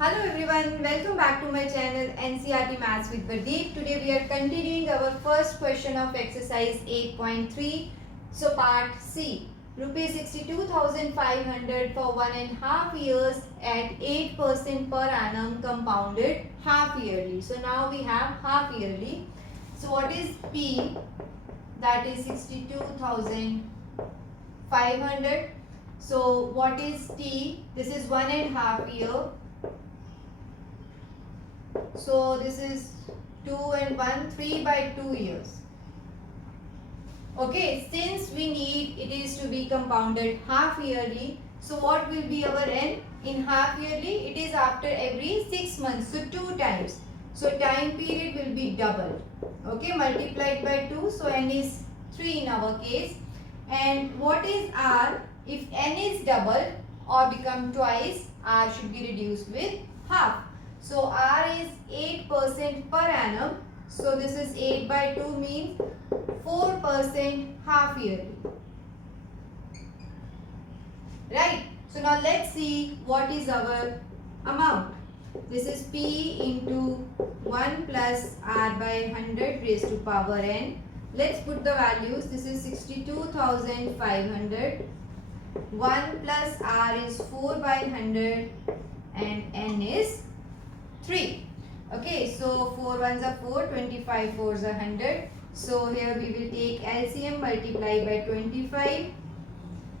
Hello everyone, welcome back to my channel NCERT Maths with Pradeep. Today we are continuing our first question of exercise 8.3. So part C, rupees 62,500 for 1.5 years at 8% per annum compounded half yearly. So now we have half yearly. So what is P? That is 62,500. So what is T? This is 1.5 year. So this is 2 and 1, 3 by 2 years. Okay, since we need it is to be compounded half yearly, so what will be our n? In half yearly, it is after every 6 months, so 2 times. So time period will be double. Okay, multiplied by 2, so n is 3 in our case. And what is r? If n is double or become twice, r should be reduced with half. So R is 8% per annum. So this is 8 by 2 means 4% half yearly. Right. So now let's see what is our amount. This is P into 1 plus R by 100 raised to power n. Let's put the values. This is 62,500. 1 plus R is 4 by 100 and n is 3. Okay, so 4 ones are 4, 25 fours are 100. So here we will take LCM, multiply by 25.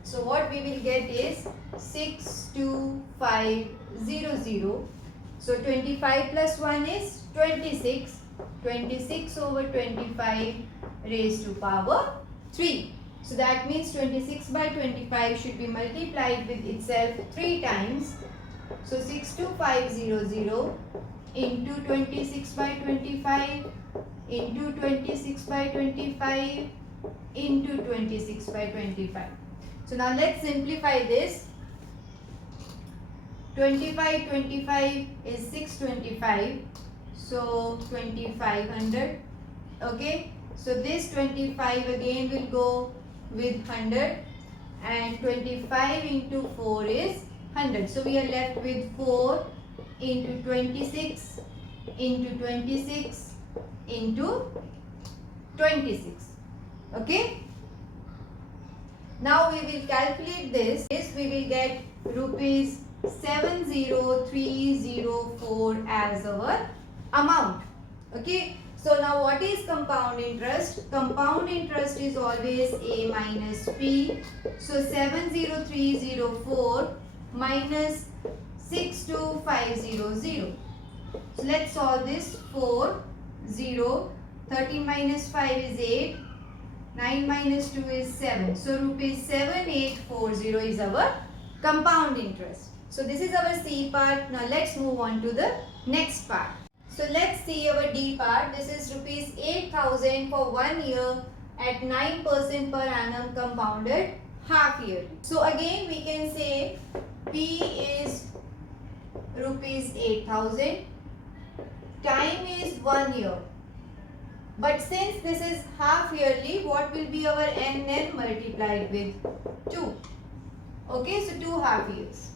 So what we will get is 62500. So 25 plus 1 is 26. 26 over 25 raised to power 3. So that means 26 by 25 should be multiplied with itself 3 times. So 62500 into 26 by 25 into 26 by 25 into 26 by 25. So now let's simplify this. 25 is 625. So 2500. Okay. So this 25 again will go with 100 and 25 into 4 is 100. So we are left with 4 into 26 into 26 into 26. Okay. Now we will calculate this. We will get rupees 70304 as our amount. Okay. So now what is compound interest? Compound interest is always A minus P. So 70304 minus 62500. So let's solve this. 4, 0, 13 minus 5 is 8, 9 minus 2 is 7. So rupees 7840 is our compound interest. So this is our C part. Now let's move on to the next part. So let's see our D part. This is rupees 8000 for 1 year at 9% per annum compounded half yearly. So again we can say P is rupees 8000. Time is 1 year. But since this is half yearly, what will be our n multiplied with 2? Okay, so 2 half years.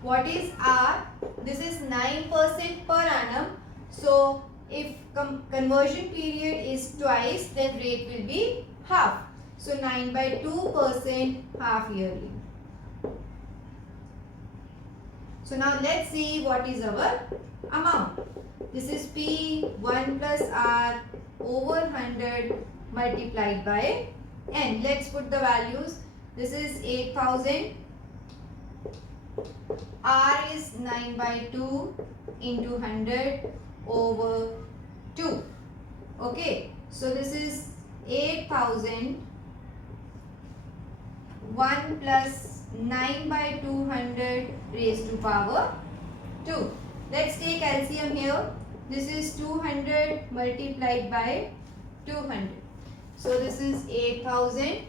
What is R? This is 9% per annum. So if conversion period is twice, then rate will be half. So 9 by 2% half yearly. So now let's see what is our amount. This is P 1 plus R over 100 multiplied by n. Let's put the values. This is 8000. R is 9 by 2 into 100 over 2. Okay. So this is 8000. 1 plus 9 by 200 raised to power 2. Let's take LCM here. This is 200 multiplied by 200. So this is 8000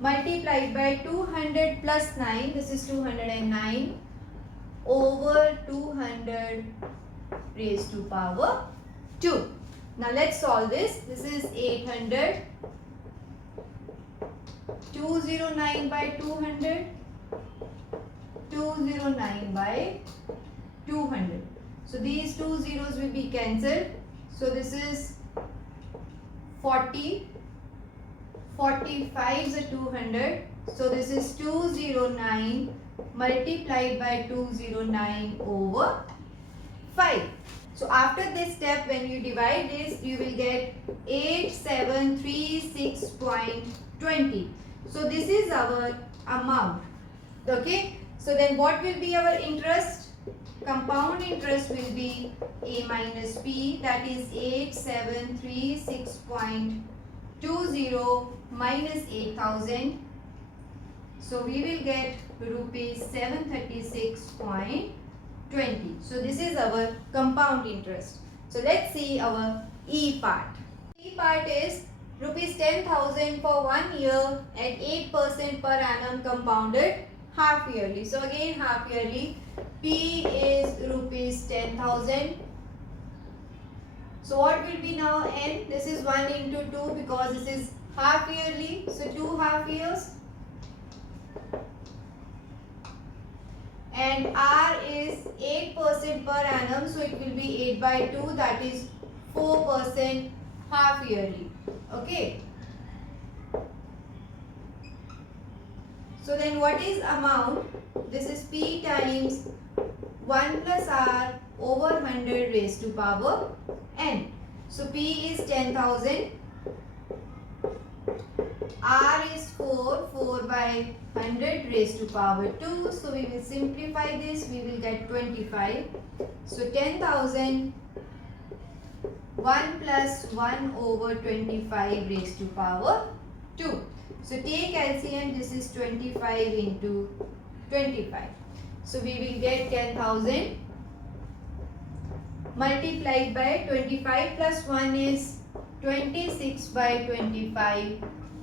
multiplied by 200 plus 9. This is 209 over 200 raised to power 2. Now let's solve this. This is 800. 209 by 200 209 by 200. So these two zeros will be cancelled. So this is 40. 45 is 200. So this is 209 multiplied by 209 over 5. So after this step, when you divide this, you will get 8736.20. So this is our amount. Okay. So then what will be our interest? Compound interest will be A minus P, that is 8736.20 minus 8000. So we will get rupees 736.20. So this is our compound interest. So let's see our E part. E part is rupees 10,000 for 1 year at 8% per annum compounded half yearly. So again half yearly. P is rupees 10,000. So what will be now N? This is 1 into 2 because this is half yearly. So 2 half years. And R is 8% per annum. So it will be 8 by 2, that is 4% half yearly. Okay. So then what is amount? This is P times 1 plus R over 100 raised to power N. So P is 10,000. R is 4 by 100 raised to power 2. So we will simplify this. We will get 25. So 10,000 1 plus 1 over 25 raised to power 2. So take LCM, this is 25 into 25. So we will get 10,000 multiplied by 25 plus 1 is 26 by 25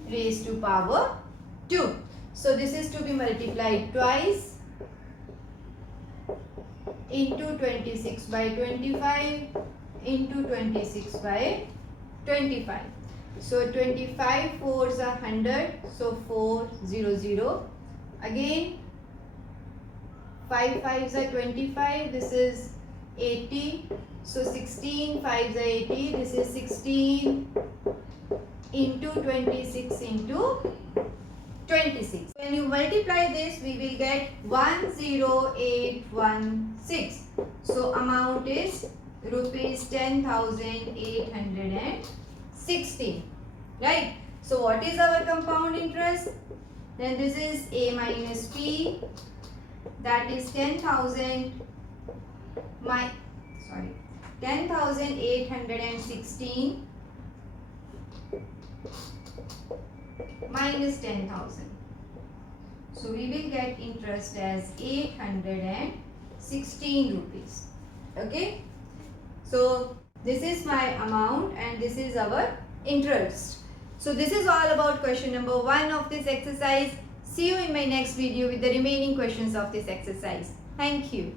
raised to power 2. So this is to be multiplied twice into 26 by 25 into 26 by 25. So 25 4s are 100. So 400. Again 5 5s are 25. This is 80. So 16 5s are 80. This is 16 into 26 into 26. When you multiply this, we will get 10816. So amount is rupees 10,816. Right? So what is our compound interest? Then this is A minus P, that is 10,816 minus 10,000. So we will get interest as 816 rupees. Okay. So this is my amount and this is our interest. So this is all about question number 1 of this exercise. See you in my next video with the remaining questions of this exercise. Thank you.